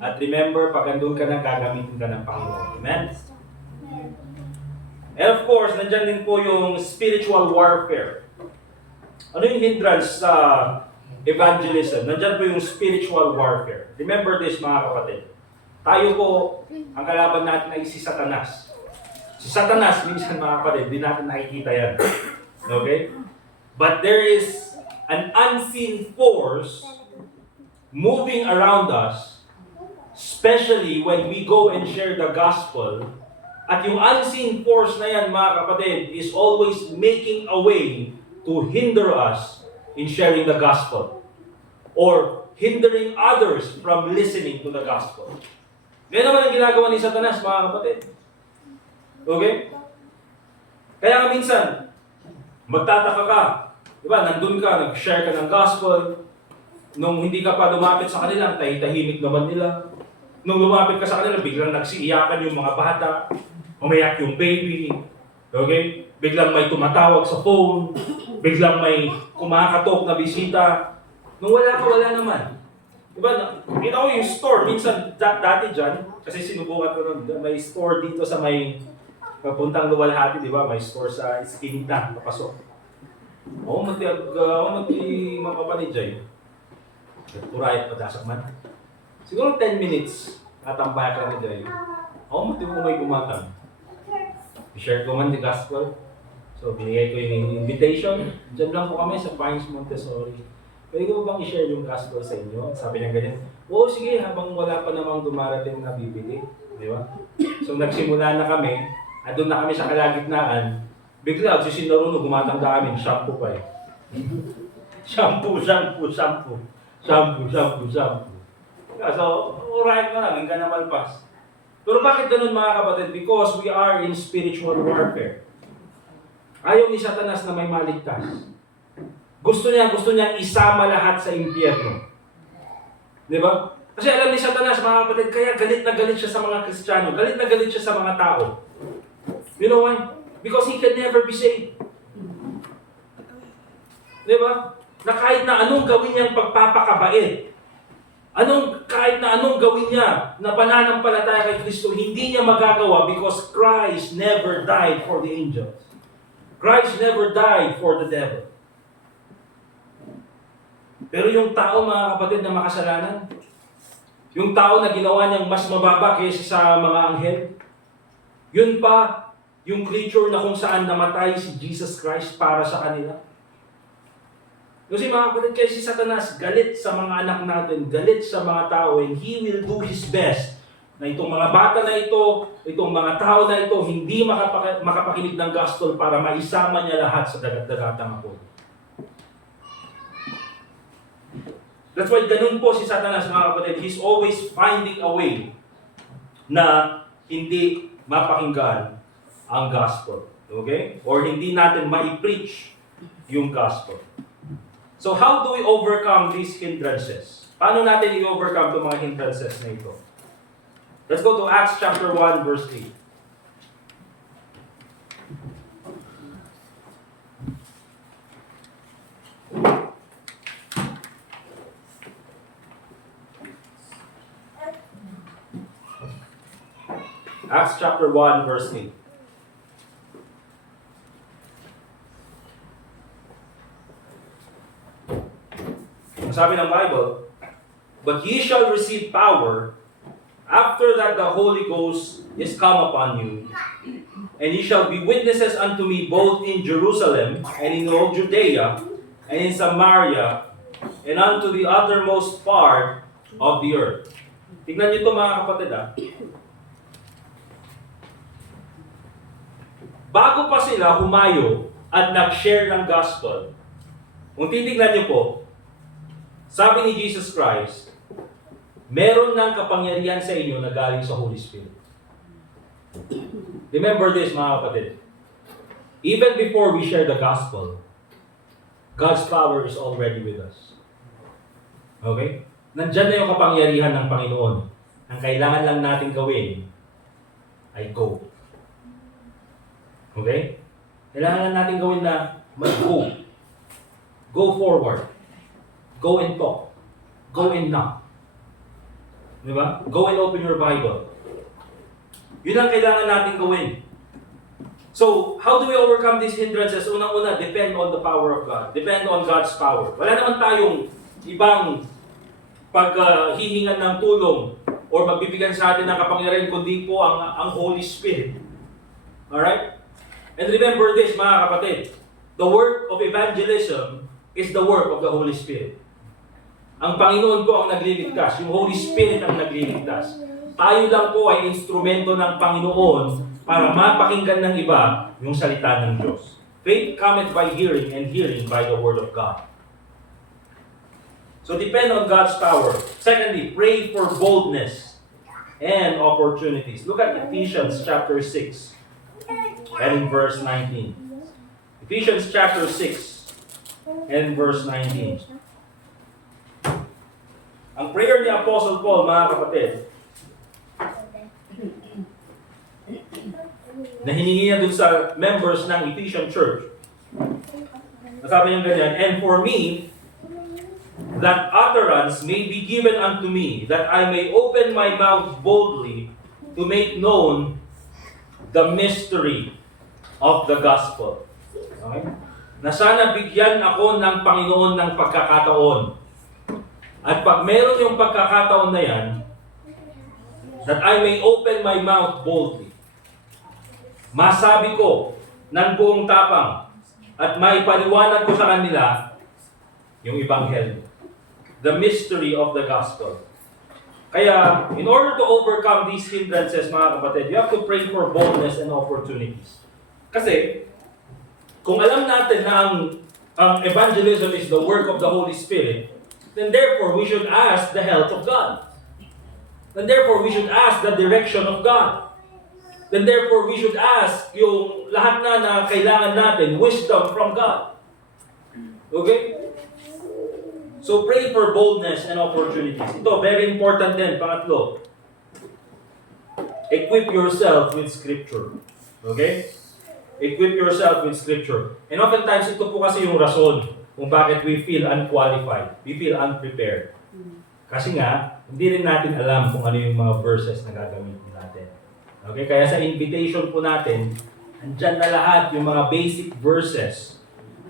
at remember, pag andun ka na, gagamitin ka ng Panginoon. Amen? And of course, nandyan din po yung spiritual warfare. Ano yung hindrance sa evangelism? Nandyan po yung spiritual warfare. Remember this, mga kapatid. Tayo po, ang kalaban natin ay si Satanas. Si Satanas, minsan mga kapatid, di natin nakikita yan. Okay? But there is an unseen force moving around us, especially when we go and share the gospel. At yung unseen force na yan, mga kapatid, is always making a way to hinder us in sharing the gospel or hindering others from listening to the gospel. Ganyan naman ang ginagawa ni Satanas, mga kapatid. Okay? Kaya nga minsan, magtataka ka. Diba, nandun ka, nag-share ka ng gospel. Nung hindi ka pa lumapit sa kanila, tahimik naman nila. Nung lumapit ka sa kanila, biglang nagsiiyakan yung mga bata. Umayak yung baby. Okay? Biglang may tumatawag sa phone. Biglang may kumakatok na bisita. Nung wala ka, wala naman. Diba, kita ko yung store. Minsan, dati dyan, kasi sinubukan ko nun, may store dito sa may papuntang Luwalhati, di ba? May store sa Esquinita, papasok. Oo, mati mga kapanidjay. Nagturayat padasak man. Siguro 10 minutes, natambay ka na dyan. Oo, mati ko may gumatang. I-share ko man the gospel. So, binigay ko yung invitation. Diyan lang po kami sa Pines Montessori. Pwede ko bang i-share yung gospel sa inyo? Sabi niya ganyan, oo, sige, habang wala pa namang dumarating na bibili. Di ba? So, nagsimula na kami. At doon na kami sa kalagitnaan. Bigla, si Sinaruno, gumatang na kami. Shampoo pa eh. Shampoo. So, alright na lang, hanggang na malpas. Pero bakit ganun mga kapatid? Because we are in spiritual warfare. Ayaw ni Satanas na may maligtas. Gusto niya isama lahat sa impyerno. Di ba? Kasi alam ni Satanas, mga kapatid, kaya galit na galit siya sa mga Kristiyano. Galit na galit siya sa mga tao. You know why? Because he can never be saved. Di ba? Na kahit na anong gawin niyang pagpapakabait, kahit na anong gawin niya na pananampalataya kay Kristo, hindi niya magagawa because Christ never died for the angels. Christ never died for the devil. Pero yung tao, mga kapatid, na makasalanan, yung tao na ginawa niyang mas mababa kaysa sa mga anghel, yun pa, yung creature na kung saan namatay si Jesus Christ para sa kanila. Kasi mga kapatid, kaya si Satanas galit sa mga anak natin, galit sa mga tao, and he will do his best na itong mga bata na ito, itong mga tao na ito, hindi makapakinig ng gospel para maisama niya lahat sa dagat-dagatang ako. That's why ganun po si Satanas, mga kapatid. He's always finding a way na hindi mapakinggan ang gospel. Okay? Or hindi natin ma-preach yung gospel. So how do we overcome these hindrances? Paano natin i-overcome itong mga hindrances na ito? Let's go to Acts chapter 1, verse 8. Acts chapter 1, verse 8. Ang sabi ng Bible, "But ye shall receive power after that the Holy Ghost is come upon you, and ye shall be witnesses unto me both in Jerusalem and in all Judea and in Samaria and unto the uttermost part of the earth." Tignan niyo ito, mga kapatid, bago pa sila humayo at nag-share ng gospel, kung titignan niyo po, sabi ni Jesus Christ, meron ng kapangyarihan sa inyo na galing sa Holy Spirit. Remember this, mga kapatid. Even before we share the gospel, God's power is already with us. Okay? Nandyan na yung kapangyarihan ng Panginoon. Ang kailangan lang natin gawin ay go. Okay? Kailangan lang natin gawin na mag-go. Go forward. Go and talk. Go and knock. Di ba? Go and open your Bible. Yun ang kailangan natin gawin. So, how do we overcome these hindrances? Unang-una, depend on the power of God. Depend on God's power. Wala naman tayong ibang paghihingan ng tulong or magbibigyan sa atin ng kapangyarihan kundi po ang Holy Spirit. Alright? And remember this, mga kapatid. The work of evangelism is the work of the Holy Spirit. Ang Panginoon po ang nagliligtas. Yung Holy Spirit ang nagliligtas. Tayo lang po ay instrumento ng Panginoon para mapakinggan ng iba yung salita ng Diyos. Faith cometh by hearing, and hearing by the Word of God. So depend on God's power. Secondly, pray for boldness and opportunities. Look at Ephesians chapter 6 and in verse 19. Ephesians chapter 6 and verse 19. Ang prayer ni Apostle Paul, mga kapatid, na hiningi niya dun sa members ng Ephesian Church. Nasabi niya ganyan, "And for me, that utterance may be given unto me, that I may open my mouth boldly to make known the mystery of the gospel." Okay? Na sana bigyan ako ng Panginoon ng pagkakataon. At pag meron yung pagkakataon na yan, that I may open my mouth boldly. Masabi ko ng buong tapang at maipaliwanag ko sa kanila yung Ebanghelyo. The mystery of the gospel. Kaya, in order to overcome these hindrances, mga kapatid, you have to pray for boldness and opportunities. Kasi, kung alam natin na ang evangelism is the work of the Holy Spirit, then therefore we should ask the help of God. Then therefore we should ask the direction of God. Then therefore we should ask yung lahat na kailangan natin, wisdom from God. Okay? So pray for boldness and opportunities. Ito, very important din, pangatlo. Equip yourself with Scripture. Okay? Equip yourself with Scripture. And oftentimes, ito po kasi yung rason kung bakit we feel unqualified. We feel unprepared. Kasi nga, hindi rin natin alam kung ano yung mga verses na gagamitin natin. Okay? Kaya sa invitation po natin, andyan na lahat yung mga basic verses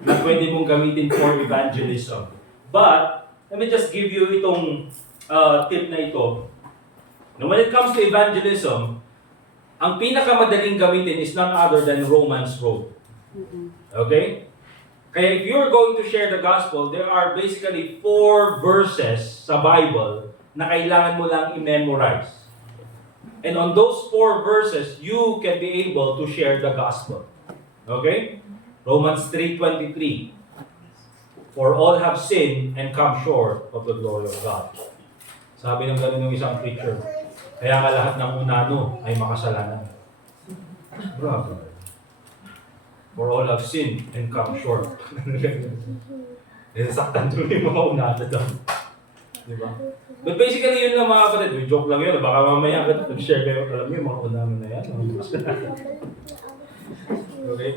na pwede mong gamitin for evangelism. But, let me just give you itong tip na ito. Now, when it comes to evangelism, ang pinakamadaling gamitin is none other than Romans Road. Okay? Kaya if you're going to share the gospel, there are basically 4 verses sa Bible na kailangan mo lang i-memorize. And on those 4 verses, you can be able to share the gospel. Okay? Romans 3:23. For all have sinned and come short of the glory of God. Sabi ng ganun ng isang preacher, kaya nga lahat ng unano ay makasalanan. Grabe. For all have sinned and come short. Nasaktan tuloy yung mga unano daw. Diba? But basically yun lang mga kapatid. May joke lang yun. Baka mamaya nag-share kayo. Alam niyo yung mga unano na yan. Okay?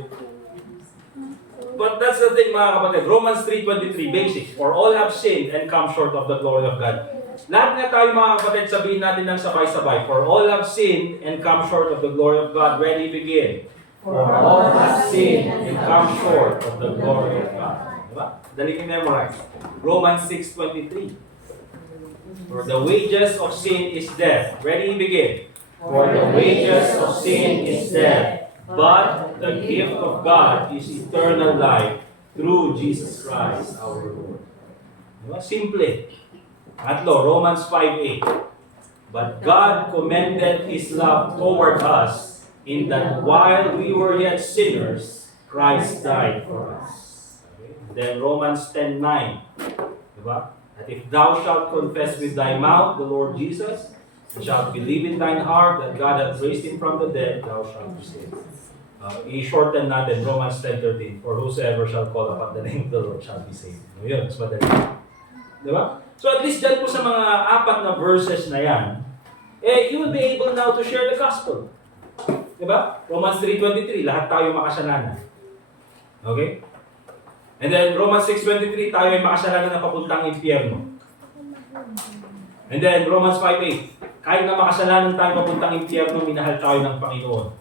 But that's the thing mga kapatid. Romans 3:23, basic. For all have sinned and come short of the glory of God. Lahat nga tayo mga kapatid, sabihin natin ng sabay-sabay. For all have sinned and come short of the glory of God. Ready, begin. For all have sinned and come short of the glory of God. Diba? Dali i-memorize. Romans 6:23. For the wages of sin is death. Ready, begin. For the wages of sin is death. But the gift of God is eternal life through Jesus Christ our Lord. Diba? Simple. Atlo, Romans 5:8. But God commended His love toward us in that while we were yet sinners, Christ died for us. Okay. Then Romans 10:9. Diba? That if thou shalt confess with thy mouth the Lord Jesus, and shalt believe in thine heart that God hath raised Him from the dead, thou shalt be saved. I-shorten natin, Romans 10:13. For whosoever shall call upon the name of the Lord shall be saved. No, yun, mas madali. Diba? So at least dyan po sa mga 4 na verses na yan, you will be able now to share the gospel. Diba? Romans 3:23, lahat tayo makasalanan. Okay? And then Romans 6:23, tayo ay makasalanan na papuntang impyerno. And then Romans 5:8, kahit na makasalanan tayo papuntang impyerno, minahal tayo ng Panginoon.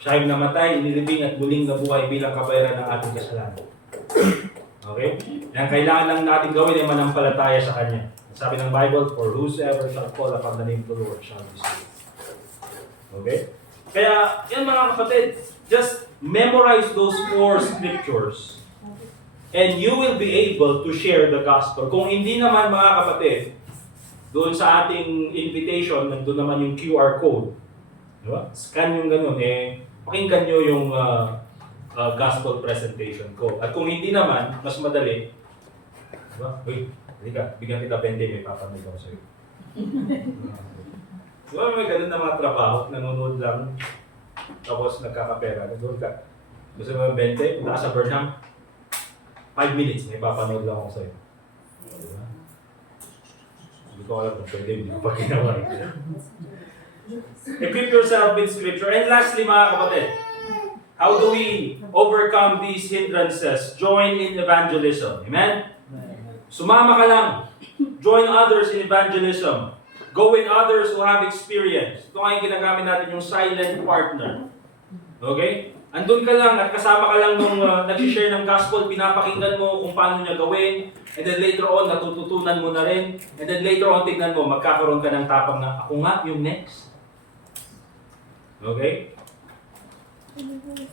Siya ay namatay, inilibing at muling nabuhay bilang kabayaran ng ating kasalanan. Okay? Yan kailangan lang natin gawin ay manampalataya sa Kanya. Sabi ng Bible, for whosoever shall call upon the name of the Lord shall be saved. Okay? Kaya, yan mga kapatid, just memorize those 4 scriptures and you will be able to share the gospel. Kung hindi naman mga kapatid, doon sa ating invitation, nandun naman yung QR code. Diba? Scan yung ganun, pakinggan nyo yung gospel presentation ko. At kung hindi naman, mas madali, diba? Uy, halika, bigyan kita 20, may papamig ako sa'yo. Diba may ganun na mga trabaho, nanonood lang, tapos nagkakapera, nanonood ka. Gusto mo 20, punta ka sa Burnham, 5 minutes, may papanood lang ako sa'yo. Diba? Hindi ko alam kung pwede, hindi ko pa ginawa. Equip yourself with Scripture. And lastly mga kapatid, how do we overcome these hindrances? Join in evangelism. Amen? Sumama ka lang. Join others in evangelism. Go with others who have experience. Ito nga yung ginagamit natin, yung silent partner. Okay? Andun ka lang at kasama ka lang nung nag-share ng gospel, pinapakinggan mo kung paano niya gawin, and then later on, natututunan mo na rin, and then later on, tignan mo, magkakaroon ka ng tapang na, ako nga, yung next. Okay?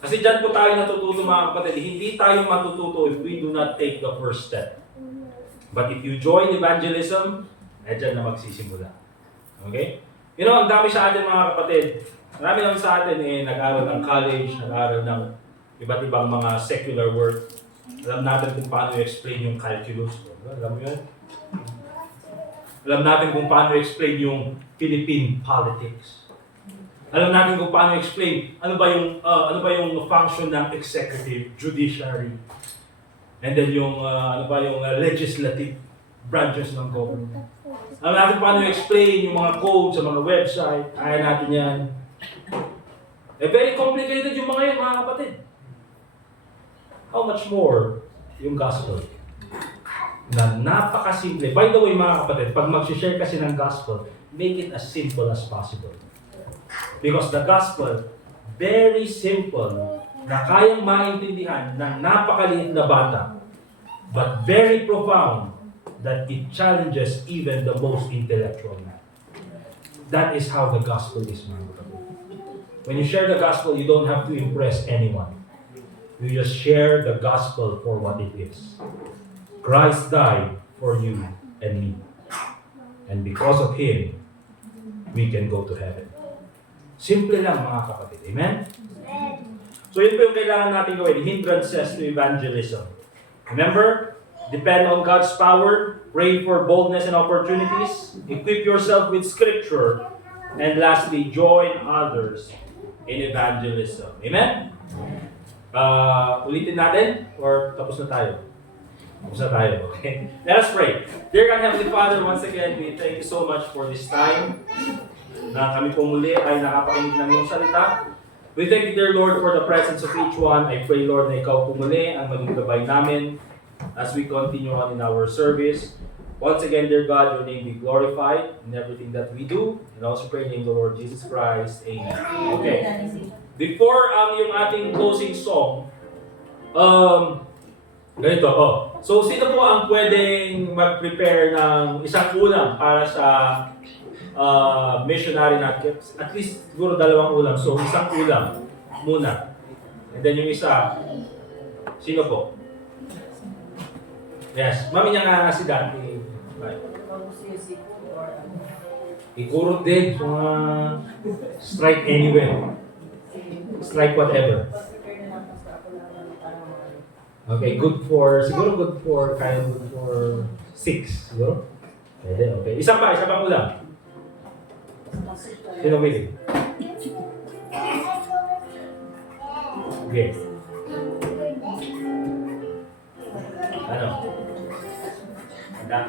Kasi dyan po tayo natututo mga kapatid. Hindi tayo matututo if we do not take the first step. But if you join evangelism, dyan na magsisimula. Okay? You know, ang dami sa atin mga kapatid. Marami naman sa atin nag-aaral ng college, nag-aaral ng iba't ibang mga secular work. Alam natin kung paano i-explain yung calculus. Alam mo yun? Alam natin kung paano i-explain yung Philippine politics. Alam natin kung paano explain ano ba yung function ng executive, judiciary, and then yung legislative branches ng government. Alam natin paano explain yung mga code sa mga website, kaya natin yan. Eh, very complicated yung mga yun, mga kapatid. How much more yung gospel? Na napakasimple. By the way, mga kapatid, pag mag-share kasi ng gospel, make it as simple as possible. Because the gospel, very simple, na kayang maintindihan ng napakaliit na bata, but very profound, that it challenges even the most intellectual man. That is how the gospel is, mga kapatid. When you share the gospel, you don't have to impress anyone. You just share the gospel for what it is. Christ died for you and me. And because of Him, we can go to heaven. Simple lang, mga kapatid. Amen? So yun po yung kailangan natin gawin. Hindrances to evangelism. Remember, depend on God's power, pray for boldness and opportunities, equip yourself with Scripture, and lastly, join others in evangelism. Amen? Ulitin natin? Or tapos na tayo? Tapos na tayo, okay? Let us pray. Dear God, Heavenly Father, once again, we thank you so much for this time na kami po muli ay nakapakinig ng iyong salita. We thank you, dear Lord, for the presence of each one. I pray, Lord, na ikaw po muli ang maging gabay namin as we continue on in our service. Once again, dear God, your name be glorified in everything that we do. And also pray in the Lord Jesus Christ. Amen. Okay. Before yung ating closing song, ganito, So, sino po ang pwedeng mag-prepare ng isang ulam para sa missionary natin? At least, siguro 2 ulam. So, isang ulam muna. And then yung isa, sino po? Yes, mami niya nga si Dante. Right. Iguro din, mga strike anywhere. Strike whatever. Okay, siguro good for 6, siguro? Pwede, okay. Isa pa ulam. Sino willing? Okay. Ano? Handa?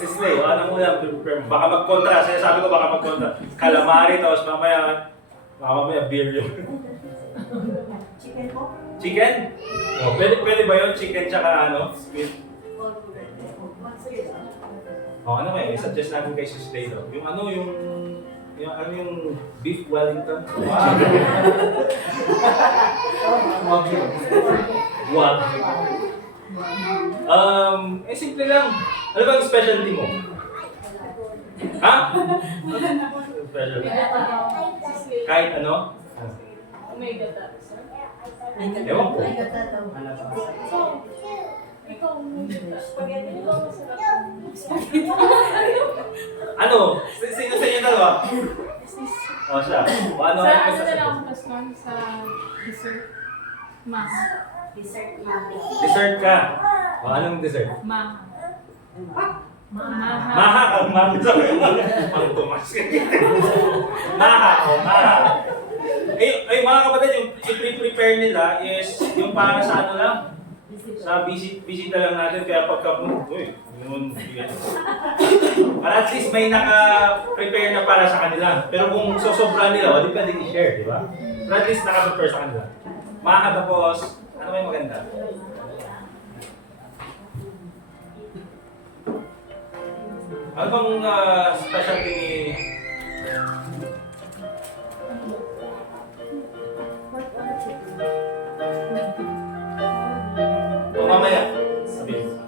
Sisley, anong ulam? Baka mag-contra. Sabi ko baka mag-contra. Calamari, tapos mamaya beer yun. Chicken po? Chicken? Oh, pwede ba yun? Chicken tsaka squid? Ano may suggest natin kay Sisley, no? Yung yung beef Wellington? Wow! Simple lang. Ano ba yung specialty mo? Ha? Specialty. Kahit ano? Omega tayo, sir. Ewan ko. Ano? Sino sa inyo dalawa? Siya. Ano Sa ano na lang pastor sa dessert? Mas. Dessert ka. Anong dessert? Maha. Maha. Ang tumas ka. Maha. Mga kapatid, yung i-prepare nila is yung para sa ano lang. Sa bisita lang natin, kaya para at least may naka-prepare na para sa kanila. Pero kung sosobra nila, wala pwede i-share, di ba? Pero at least naka-prepare sa kanila. Tapos, ano may maganda? Ano bang specialty ni... Mamaya. Sabihin.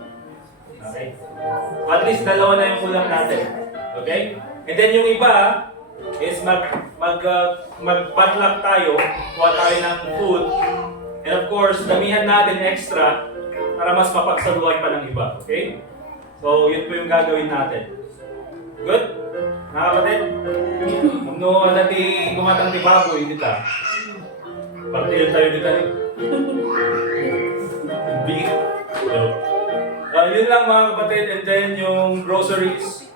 Okay. So at least 2 na yung kulang natin. Okay? And then yung iba is mag-potluck tayo. Kuha tayo ng food. And of course, damihan natin extra para mas mapagsaluhan pa ng iba. Okay? So yun po yung gagawin natin. Good? Mga kapatid? No, natin gumatang di baboy, hindi ta. Partilan tayo dito rin. Big. Yun lang mga kapatid, and then yung groceries,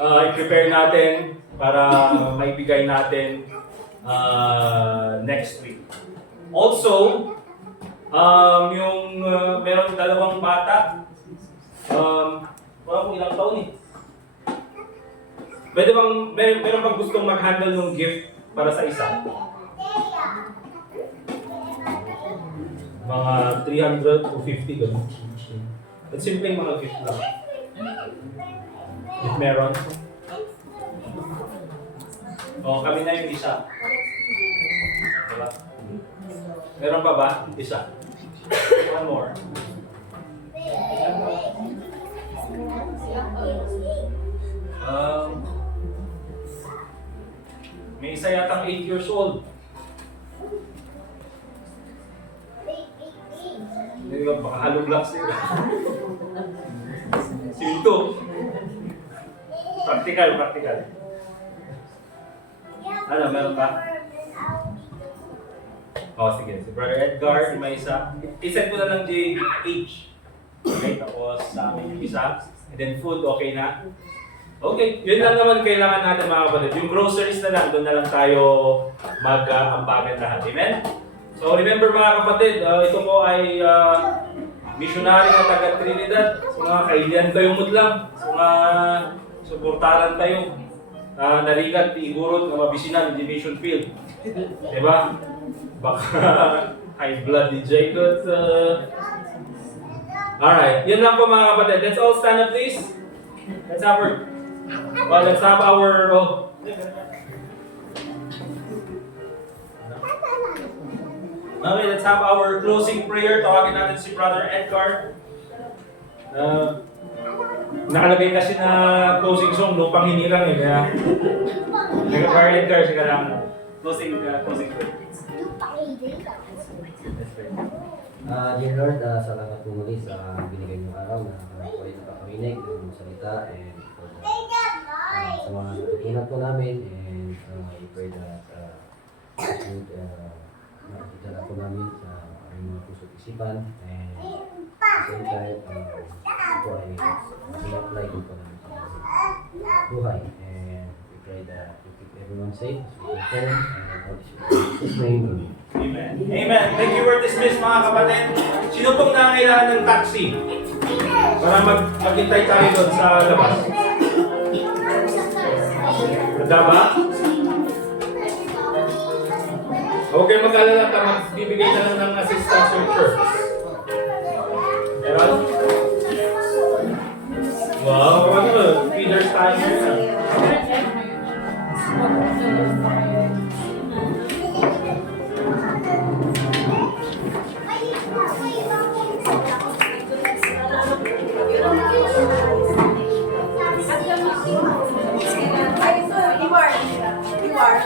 i-prepare natin para maibigay natin next week. Also, yung meron 2 bata, wala kong ilang taon eh. Meron bang gustong mag-handle ng gift para sa isa? Mga 300 to 50 ganun. At simpleng mga gift lang. If meron. O, kami na yung isa. Diba? Meron pa ba? Isa. One more. May isa yatang 8 years old. Hindi ba, baka halong lang sila. Sinto. Practical. Ano, meron pa? Sige. Si Brother Edgar, may isa. I-set ko na lang the age. Okay, tapos sa amin yung isa. And then food, okay na? Okay, yun lang naman kailangan natin mga kapatid. Yung groceries na lang, doon na lang tayo mag-ambagan lahat. Amen? So remember mga kapatid, ito po ay missionary na taga Trinidad. So mga kaibigan tayo lang. So mga suportaran tayo. Narigat, igurot, na mabisinan, di mission field. Diba? Baka high blood ni Jacob. Alright, yun lang po mga kapatid. Let's all stand up please. Let's have our okay, let's have our closing prayer. Tawagin natin si Brother Edgar. Nakalagay kasi na closing song, lupang hinirang eh. Kaya, Brother Edgar, sige lang. Closing prayer. Let's pray. Dear Lord, salamat po muli sa binigay mong araw na kami po ay nakakaminig ng salita and sa mga natutunan po namin and I pray that makikita po namin sa aming mga puso at isipan and at the same time ito ay i-apply din po namin sa aming buhay and we pray that we keep everyone safe as we go home and all this in Jesus' name. Amen. Amen. Thank you for dismiss mga kapatid. Sino pong nangailangan ng taxi? Para maghintay tayo doon sa labas. Handa ba? Huwag kayong mag-alala, magbibigay na lang ng assistance yung church. Meron? Wow, ano? Feeders tayo na. You are.